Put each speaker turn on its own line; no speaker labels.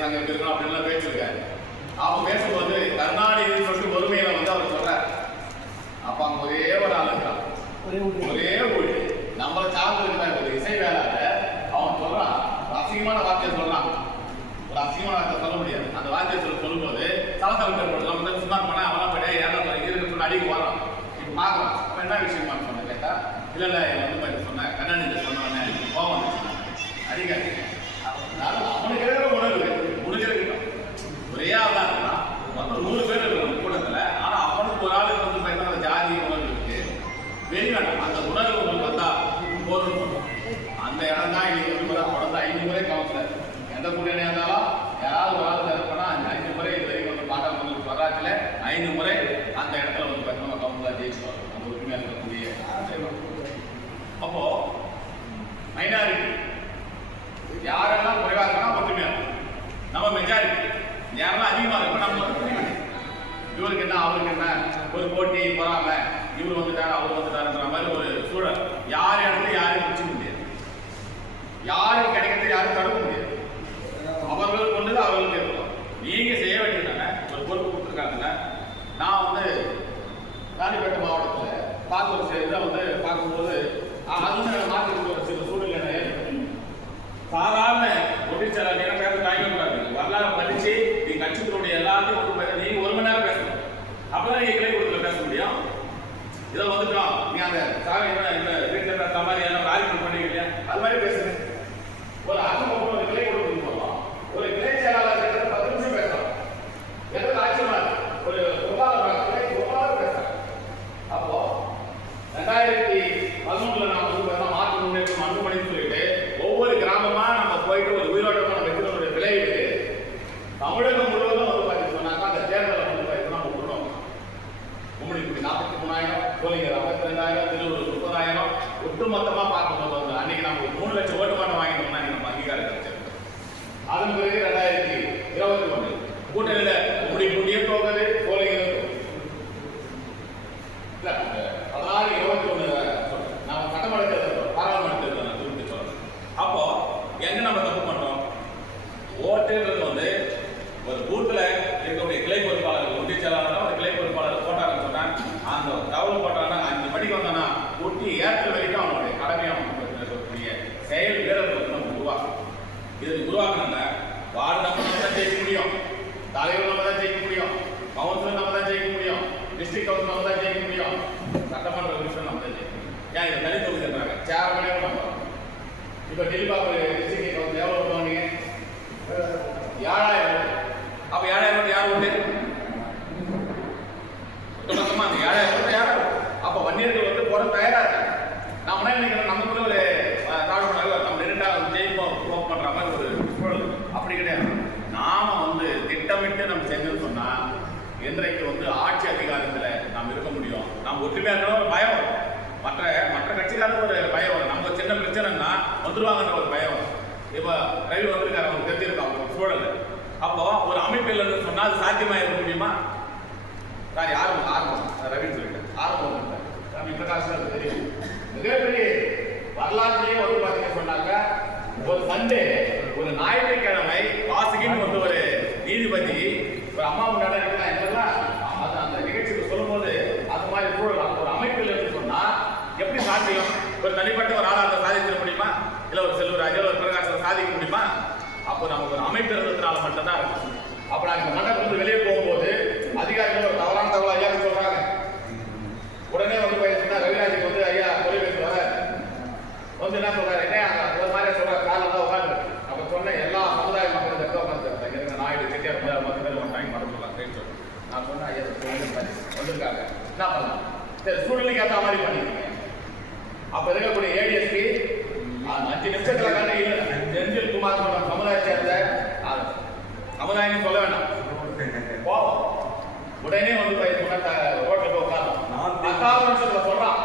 சங்கம் இருக்கணும் அப்படின்லாம் பேசியிருக்காரு. அப்ப பேசும்போது கருணாநிதி சொல்லிட்டு ஒருமையில வந்து அவர் சொல்றாரு. அப்ப அங்க ஒரே ஒரு ஆள் இருக்கான்.
ஒரே ஒரு
நம்மள சார்ந்து இருக்கிற ஒரு இசை வேளாள அவன் சொல்றான். அசிங்கமான வார்த்தையை சொல்றான். ஒரு அசிங்கமான வார்த்தை சொல்ல முடியாது. அந்த வார்த்தையை சொல்ல சொல்லும்போது சலசலப்பு நம்ம வந்து சும்மா பண்ணா அவனா போய் ஏன்னா இருக்கு அடிக்க போறான் இப்ப பாக்குறான் அவன் என்ன விஷயமா சொன்ன கேட்டா இல்ல இல்ல வந்து போய் சொன்ன கண்ணாடி சொன்னவனே கோவம் வந்துச்சு அந்த இடம் தான் இன்னைக்கு ஒரு முறை அவ்வளோ தான். ஐந்து முறை கவுன்சிலர் எந்த கூட்டணியாக இருந்தாலும் யாராவது ஒரு ஆள் தரப்போனா அந்த ஐந்து முறை இது வரைக்கும் வந்து பாட்டாளர்களுக்கு வரலாற்றில் ஐந்து முறை அந்த இடத்துல வந்து பார்த்தீங்கன்னா கவுன்சிலர் ஜெயிச்சு அந்த உரிமையாக இருக்கக்கூடிய அப்போ மைனாரிட்டி யாரெல்லாம் குறைவாக இருக்கா ஒற்றுமையாக நம்ம மெஜாரிட்டி யாரெல்லாம் அதிகமாக இருக்கோ நம்ம இவருக்கு என்ன அவருக்கு என்ன? ஒரு போட்டி பொறாம இவர் வந்துட்டாரு அவர் வந்துட்டாருன்ற மாதிரி ஒரு சூழல். யார் இடத்துல யாரையும் பிடிச்சிக்க முடியாது யாருக்கு கிடைக்கிறது யாரும் தடுக்க முடியாது. அவர்கள் கொண்டது அவர்களுக்கு இருக்கும் நீங்க செய்ய வேண்டியதானே ஒரு பொறுப்பு கொடுத்துருக்காங்கல்ல. நான் வந்து ராணிப்பேட்டை மாவட்டத்தில் பார்க்க ஒரு சில வந்து பார்க்கும்போது அஹ், அதுல ஒரு சில சூழ்நிலை சாதாரண ஒடிச்சல நீங்க பேச தாய்க்கு வரலாறு படித்து நீ கட்சிகளுடைய எல்லாத்தையும் ஒரு போய் ஒரு மணி நேரம் பேசணும். அப்பதான் நீங்க கிளை கொடுத்துல பேச முடியும். இதை வந்துட்டோம். நீங்கள் அந்த சாமி என்ன இந்த வீட்டில் பேசுற மாதிரி என்ன ராஜ்யம் பண்ணிக்கலையா அது மாதிரி பேசுகிறேன் ஒரு அரசு ஒரு கிளை கொடுத்து போகலாம் ஒரு கிளை செயலாளர் கிட்ட பத்து நிமிஷம் பேசலாம் எந்த ஆட்சியமா இருக்கு? ஒரு பொருளாதார கிளை பொருளாதார பேசுறாங்க அப்போ ரெண்டாயிரத்தி பதினொன்றுல நாம வந்து பார்த்தா மாற்று முன்னேற்றம் அன்புமணி சொல்லிட்டு ஒவ்வொரு கிராமமா நம்ம போயிட்டு ஒரு உயிரோட்டமான வெற்றினுடைய விளைவு தமிழகம் முழுவதும் வந்து பார்த்தீங்கன்னா சொன்னாக்கா அந்த தேர்தலை வந்து பார்த்தீங்கன்னா நம்ம விடணும் கும்மிடிக்குடி நாற்பத்தி மூணாயிரம் கோலிங்கர் ஐம்பத்தி ரெண்டாயிரம் திருவள்ளூர் முப்பதாயிரம் ஒட்டுமொத்தமா பார்க்கும்போது வந்து அன்னைக்கு நம்ம மூணு லட்சம் ஓட்டு மட்டும் வாங்கிட்டோம்னா நம்ம அங்கீகாரம் கிடைச்சிருக்கு அதன் பிறகு ரெண்டாயிரத்தி இருபத்தி ஒன்று. கூட்டணியில முடி குண்டியே தோட்டவே போலையும் இல்லை பதினாறு இருபத்தி ஒண்ணு சொல்றேன். நான் சட்டமன்ற தேர்தல் பாராளுமன்ற தேர்தல் நான் திருப்பி சொல்றேன். அப்போ என்ன நம்ம தப்பு பண்றோம் ஓட்டுன்றது வந்து ஒரு பூத்துல இருக்கக்கூடிய கிளை பொறுப்பாளர் ஒன்றிய செயலாளர் ஒரு கிளை பொறுப்பாளர் போட்டாங்கன்னு சொன்னா அந்த தகவல் போட்டாங்கன்னா அஞ்சு மணிக்கு வந்தானா ஒட்டி ஏற்ற வரைக்கும் அவனுடைய கடமையாக இருக்கக்கூடிய செயல் வீரர்கள் நம்ம உருவாக்கணும் இது உருவாக்கணும்னா வார்டு நம்ம தான் ஜெயிக்க முடியும். தலைவர் நம்ம தான் ஜெயிக்க முடியும். கவுன்சிலர் நம்ம தான் ஜெயிக்க முடியும். டிஸ்ட்ரிக்ட் கவுன்சில் நம்ம தான் ஜெயிக்க முடியும். சட்டமன்ற உறுப்பினர் நம்ம தான் ஜெயிக்க முடியும். ஏன் இது தனி தொகுதி இருக்கிறாங்க? சேர்மனே நம்ம இப்போ டெல்லிபாபு டிஸ்ட்ரிக்ட் கவுன்சில் எவ்வளோ போனீங்க ஏழாயிரம். அப்போ ஏழாயிரம் யார் ஓட்டு ஒட்டுமொத்தமா அந்த ஏழாயிரம் ஓட்டு யார் அப்போ வன்னியர்கள் வந்து போற தயாரா இருக்காங்க நம்ம என்ன நினைக்கிறோம் நமக்குள்ள ஒரு அஹ், தாழ்வு நகர் நம்ம இரண்டாவது ஜெயிப்போம் ப்ரோப் பண்ற மாதிரி ஒரு சூழல் அப்படி கிடையாது நாம வந்து திட்டமிட்டு நம்ம செஞ்சோம்னு சொன்னா இன்றைக்கு வந்து ஆட்சி அதிகாரத்துல நாம் இருக்க முடியும் நாம் ஒற்றுமையா இருக்கணும் ஒரு பயம் வரும். மற்ற மற்ற கட்சிக்காரங்க ஒரு பயம் வரும். நம்ம சின்ன பிரச்சனைன்னா வந்துருவாங்கன்ற ஒரு பயம் வரும். இப்போ ரவி வந்திருக்காரு அவருக்கு தெரிஞ்சிருக்கும் அவங்க சூழல். அப்போ ஒரு அமைப்பு இல்லைன்னு சொன்னால் அது சாத்தியமா இருக்க முடியுமா? சாரி ஆரம்பம் ஆரம்பம் ரவின்னு சொல்லிட்டு ஆரம்பம் ரவி பிரகாஷ் தெரியும். மிகப்பெரிய வரலாற்றுலேயே வந்து பார்த்தீங்க சொன்னாக்க ஒரு சண்டே ஒரு ஞாயிற்றுக்கிழமை வாசுகின்னு வந்து ஒரு நீதிபதி ஒரு அம்மாவுக்கு நடக்கலாம் இருக்கலாம் இதெல்லாம் அது அந்த நிகழ்ச்சிக்கு சொல்லும்போது அது மாதிரி சூழல் ஒரு அமைப்பில் இருந்து சொன்னா எப்படி சாத்தியம் ஒரு தனிப்பட்ட ஒரு ஆளாக சாதித்திட முடியுமா? இல்லை ஒரு செல்வராஜ் ஒரு பிரகாஷ் சாதிக்க முடியுமா? அப்போ நமக்கு ஒரு அமைப்பு இருந்ததுனால மட்டும்தான் இருக்கும் அப்போ நாங்கள் இந்த மண்டபத்துல வெளியே போகும்போது அதிகாரிகள் ஒரு தவறான தகவல் ஐயா சொல்றாங்க. உடனே வந்து போயிருச்சுன்னா ரவிராஜுக்கு வந்து ஐயா தொலைபேசி வர வந்து என்ன சொல்றாரு? என்ன ஒரு மாதிரி சொல்றாரு? காலில் தான் உட்காந்து நம்ம சொன்ன எல்லா சமுதாய மக்களும் இந்த உட்காந்து இருங்க நாயுடு செட்டியார் முதல் மக்கள் பேர் ஒன்றாங்க சொல்லலாம் சரி நான் சொன்னேன் ஐயா சொல்லி வந்திருக்காங்க என்ன பண்ணலாம் சரி சூழ்நிலைக்கு ஏற்ற மாதிரி பண்ணிருக்கீங்க. அப்ப இருக்கக்கூடிய ஏடிஎஸ்பி அஞ்சு நிமிஷத்துல கண்ணு இல்லை செந்தில் குமார் நம்ம சமுதாய சேர்ந்த சமுதாயம் சொல்ல வேண்டாம் போவோம் உடனே வந்து ரோட்ல போய் உட்காரணும் நான் பத்தாவது நிமிஷத்துல சொல்றான்.